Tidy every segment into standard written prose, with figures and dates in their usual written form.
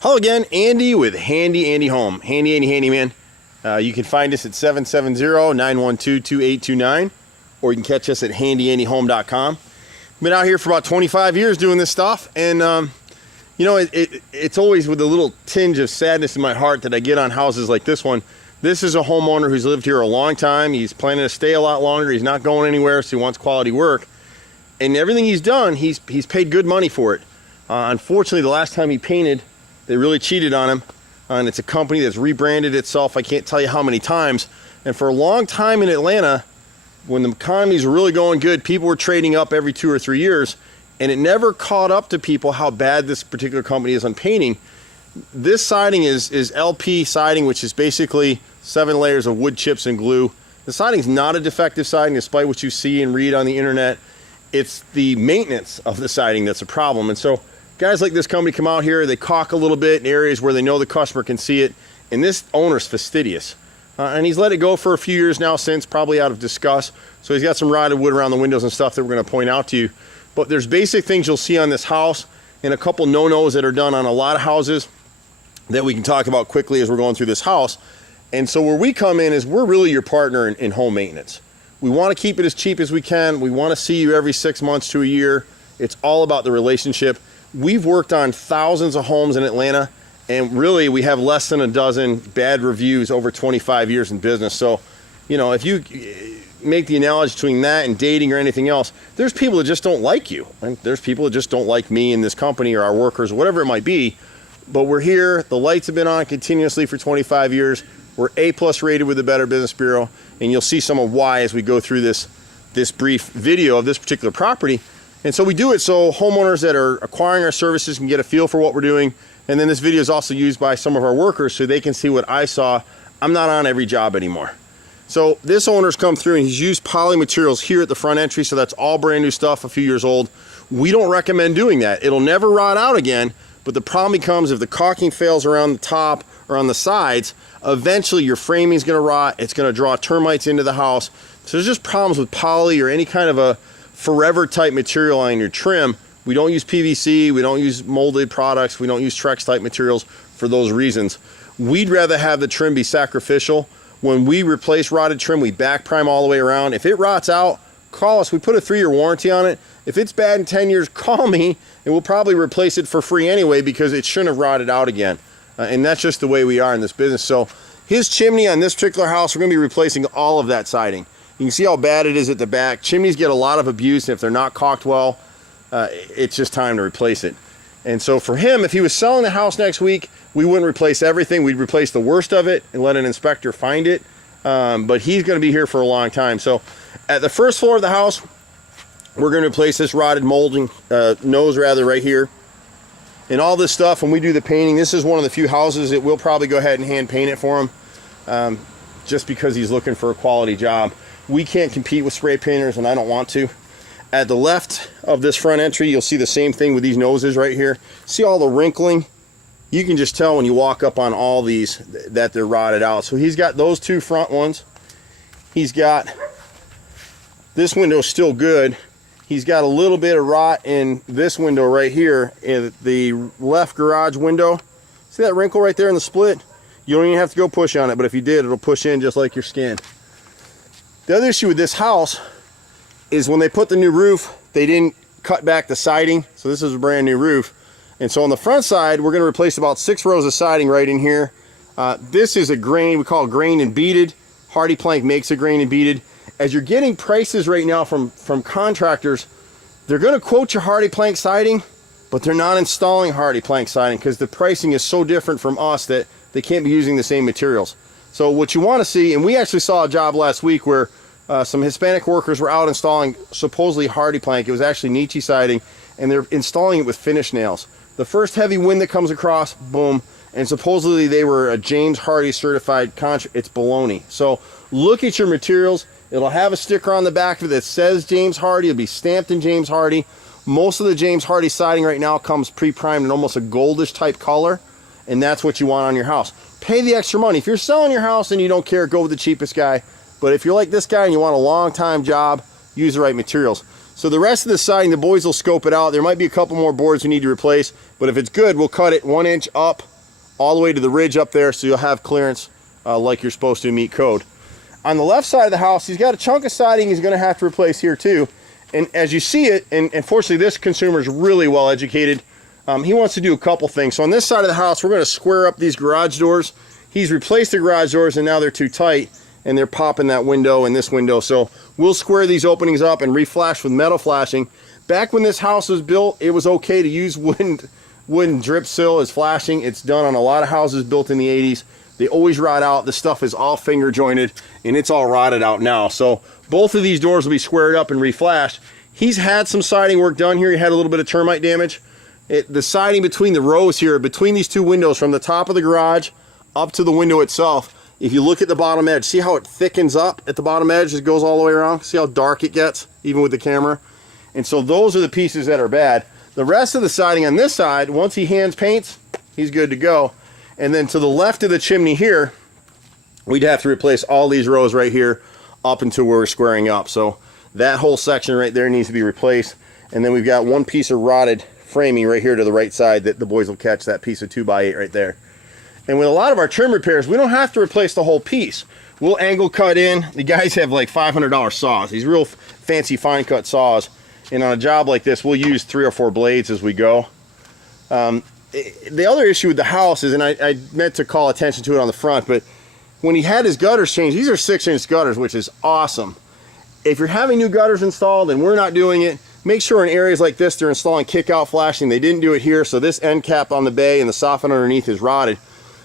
Hello again, Andy with Handy Andy Home. Handy Andy Handyman. You can find us at 770-912-2829, or you can catch us at HandyANDYHome.com. Been out here for about 25 years doing this stuff, and you know, it's always with a little tinge of sadness in my heart that I get on houses like this one. This is a homeowner who's lived here a long time. He's planning to stay a lot longer. He's not going anywhere, so he wants quality work. And everything he's done, he's paid good money for it. Unfortunately, the last time he painted, they really cheated on him. And it's a company that's rebranded itself, I can't tell you how many times. And for a long time in Atlanta, when the economy's really going good, people were trading up every 2 or 3 years, and it never caught up to people how bad this particular company is on painting. This siding is LP siding, which is basically 7 layers of wood chips and glue. The siding is not a defective siding, despite what you see and read on the internet. It's the maintenance of the siding that's a problem. And so guys like this company come out here, they caulk a little bit in areas where they know the customer can see it, and this owner's fastidious. And he's let it go for a few years now since, probably out of disgust. So he's got some rotted wood around the windows and stuff that we're going to point out to you. But there's basic things you'll see on this house and a couple no-nos that are done on a lot of houses that we can talk about quickly as we're going through this house. And so where we come in is we're really your partner in home maintenance. We want to keep it as cheap as we can. We want to see you every 6 months to a year. It's all about the relationship. We've worked on thousands of homes in Atlanta, and really we have less than a dozen bad reviews over 25 years in business. So, you know, if you make the analogy between that and dating or anything else, there's people that just don't like you. And there's people that just don't like me and this company or our workers or whatever it might be. But we're here. The lights have been on continuously for 25 years. We're A+ rated with the Better Business Bureau, and you'll see some of why as we go through this brief video of this particular property. And so we do it so homeowners that are acquiring our services can get a feel for what we're doing. And then this video is also used by some of our workers so they can see what I saw. I'm not on every job anymore. So this owner's come through and he's used poly materials here at the front entry, so that's all brand new stuff, a few years old. We don't recommend doing that. It'll never rot out again, but the problem becomes if the caulking fails around the top or on the sides, eventually your framing is going to rot. It's going to draw termites into the house. So there's just problems with poly or any kind of a forever type material on your trim. We don't use PVC, we don't use molded products, we don't use Trex type materials for those reasons. We'd rather have the trim be sacrificial. When we replace rotted trim, we back prime all the way around. If it rots out, call us. We put a 3-year warranty on it. If it's bad in 10 years, call me, and we'll probably replace it for free anyway because it shouldn't have rotted out again. And that's just the way we are in this business. So his chimney on this particular house, we're going to be replacing all of that siding. You can see how bad it is at the back. Chimneys get a lot of abuse, and if they're not caulked well, it's just time to replace it. And so for him, if he was selling the house next week, we wouldn't replace everything. We'd replace the worst of it and let an inspector find it. But he's going to be here for a long time. So at the first floor of the house, we're going to replace this rotted molding nose right here. And all this stuff, when we do the painting, this is one of the few houses that we'll probably go ahead and hand paint it for him, just because he's looking for a quality job. We can't compete with spray painters, and I don't want to. At the left of this front entry, you'll see the same thing with these noses right here. See all the wrinkling? You can just tell when you walk up on all these that they're rotted out. So he's got those 2 front ones. He's got, this window still good. He's got a little bit of rot in this window right here, in the left garage window. See that wrinkle right there in the split? You don't even have to go push on it, but if you did, it'll push in just like your skin. The other issue with this house is when they put the new roof, they didn't cut back the siding. So this is a brand new roof. And so on the front side, we're going to replace about 6 rows of siding right in here. This is a grain, we call it grain and beaded. Hardy Plank makes a grain and beaded. As you're getting prices right now from contractors, they're going to quote you Hardy Plank siding, but they're not installing Hardy Plank siding because the pricing is so different from us that they can't be using the same materials. So what you want to see, and we actually saw a job last week where some Hispanic workers were out installing supposedly Hardy Plank. It was actually Nietzsche siding, and they're installing it with finish nails. The first heavy wind that comes across, boom, and supposedly they were a James Hardy certified contract. It's baloney. So look at your materials. It'll have a sticker on the back of it that says James Hardy. It'll be stamped in James Hardy. Most of the James Hardy siding right now comes pre-primed in almost a goldish type color, and that's what you want on your house. Pay the extra money. If you're selling your house and you don't care, go with the cheapest guy. But if you're like this guy and you want a long time job, use the right materials. So the rest of the siding, the boys will scope it out. There might be a couple more boards we need to replace, but if it's good, we'll cut it 1 inch up all the way to the ridge up there, so you'll have clearance like you're supposed to meet code. On the left side of the house, he's got a chunk of siding he's going to have to replace here too. And as you see it, and fortunately this consumer is really well educated, he wants to do a couple things. So on this side of the house, we're going to square up these garage doors. He's replaced the garage doors and now they're too tight and they're popping that window and this window. So we'll square these openings up and reflash with metal flashing. Back when this house was built, it was okay to use wooden drip sill as flashing. It's done on a lot of houses built in the 80s. They always rot out. This stuff is all finger jointed and it's all rotted out now. So both of these doors will be squared up and reflashed. He's had some siding work done here. He had a little bit of termite damage. The siding between the rows here, between these two windows from the top of the garage up to the window itself, if you look at the bottom edge, see how it thickens up at the bottom edge? It goes all the way around. See how dark it gets, even with the camera? And so those are the pieces that are bad. The rest of the siding on this side, once he hands paints, he's good to go. And then to the left of the chimney here, we'd have to replace all these rows right here up until we're squaring up. So that whole section right there needs to be replaced. And then we've got one piece of rotted framing right here to the right side that the boys will catch, that piece of 2x8 right there. And with a lot of our trim repairs, we don't have to replace the whole piece. We'll angle cut in. The guys have like $500 saws, these real fancy fine cut saws. And on a job like this, we'll use 3 or 4 blades as we go. The other issue with the house is, and I meant to call attention to it on the front, but when he had his gutters changed, these are 6-inch gutters, which is awesome. If you're having new gutters installed and we're not doing it, make sure in areas like this they're installing kick-out flashing. They didn't do it here, so this end cap on the bay and the soffit underneath is rotted.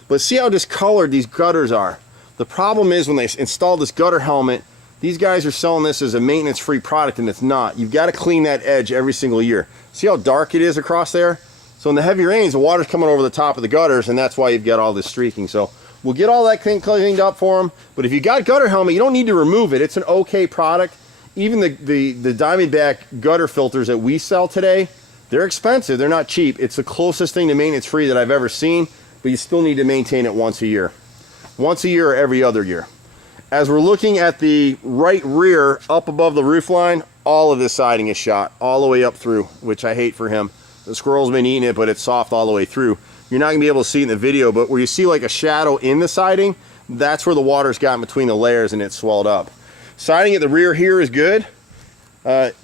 But see how discolored these gutters are. The problem is when they install this gutter helmet, these guys are selling this as a maintenance-free product, and it's not. You've got to clean that edge every single year. See how dark it is across there? So in the heavy rains, the water's coming over the top of the gutters, and that's why you've got all this streaking. So we'll get all that cleaned up for them. But if you got gutter helmet, you don't need to remove it. It's an okay product. Even the Diamondback gutter filters that we sell today, they're expensive. They're not cheap. It's the closest thing to maintenance-free that I've ever seen, but you still need to maintain it once a year. Once a year or every other year. As we're looking at the right rear up above the roof line, all of this siding is shot all the way up through, which I hate for him. The squirrel's been eating it, but it's soft all the way through. You're not gonna be able to see it in the video, but where you see like a shadow in the siding, that's where the water's gotten between the layers and it's swelled up. Siding at the rear here is good.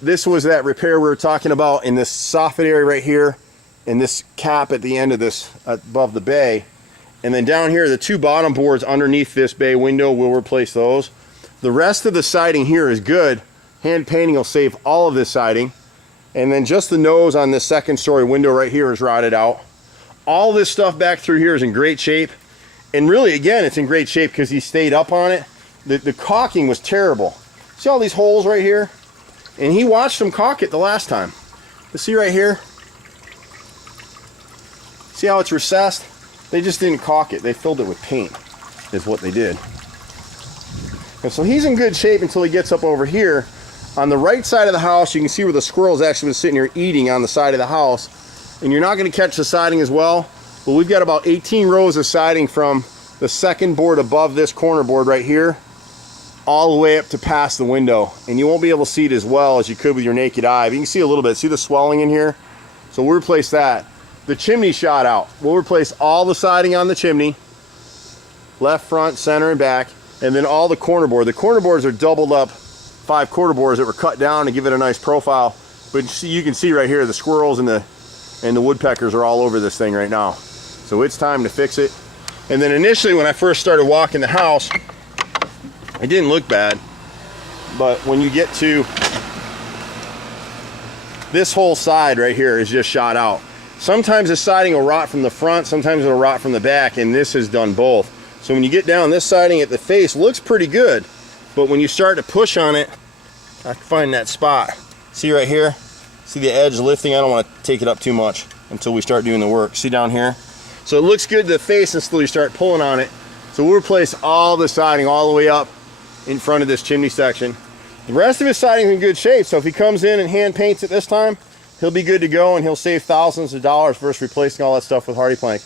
This was that repair we were talking about in this soffit area right here, and this cap at the end of this above the bay. And then down here, the 2 bottom boards underneath this bay window, we'll replace those. The rest of the siding here is good. Hand painting will save all of this siding. And then just the nose on this 2nd story window right here is rotted out. All this stuff back through here is in great shape. And really, again, it's in great shape because he stayed up on it. The caulking was terrible. See all these holes right here? And he watched them caulk it the last time. You see right here? See how it's recessed? They just didn't caulk it. They filled it with paint, is what they did. And so he's in good shape until he gets up over here. On the right side of the house, you can see where the squirrel's actually been sitting here eating on the side of the house. And you're not going to catch the siding as well, but we've got about 18 rows of siding from the 2nd board above this corner board right here, all the way up to past the window. And you won't be able to see it as well as you could with your naked eye, but you can see a little bit. See the swelling in here? So we'll replace that. The chimney shot out. We'll replace all the siding on the chimney, left, front, center, and back, and then all the corner board. The corner boards are doubled up 5 quarter boards that were cut down to give it a nice profile. But you can see right here, the squirrels and the woodpeckers are all over this thing right now. So it's time to fix it. And then initially when I first started walking the house, it didn't look bad. But when you get to this whole side right here is just shot out. Sometimes the siding will rot from the front, sometimes it'll rot from the back, and this has done both. So when you get down, this siding at the face looks pretty good, but when you start to push on it, I find that spot. See right here? See the edge lifting? I don't want to take it up too much until we start doing the work. See down here? So it looks good to the face until you start pulling on it. So we'll replace all the siding all the way up in front of this chimney section. The rest of his siding is in good shape, so if he comes in and hand paints it this time, he'll be good to go, and he'll save thousands of dollars versus replacing all that stuff with Hardy Plank.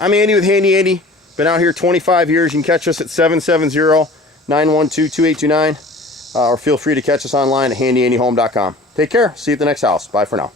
I'm Andy with Handy Andy. Been out here 25 years. You can catch us at 770-912-2829, or feel free to catch us online at HandyANDYHome.com. Take care. See you at the next house. Bye for now.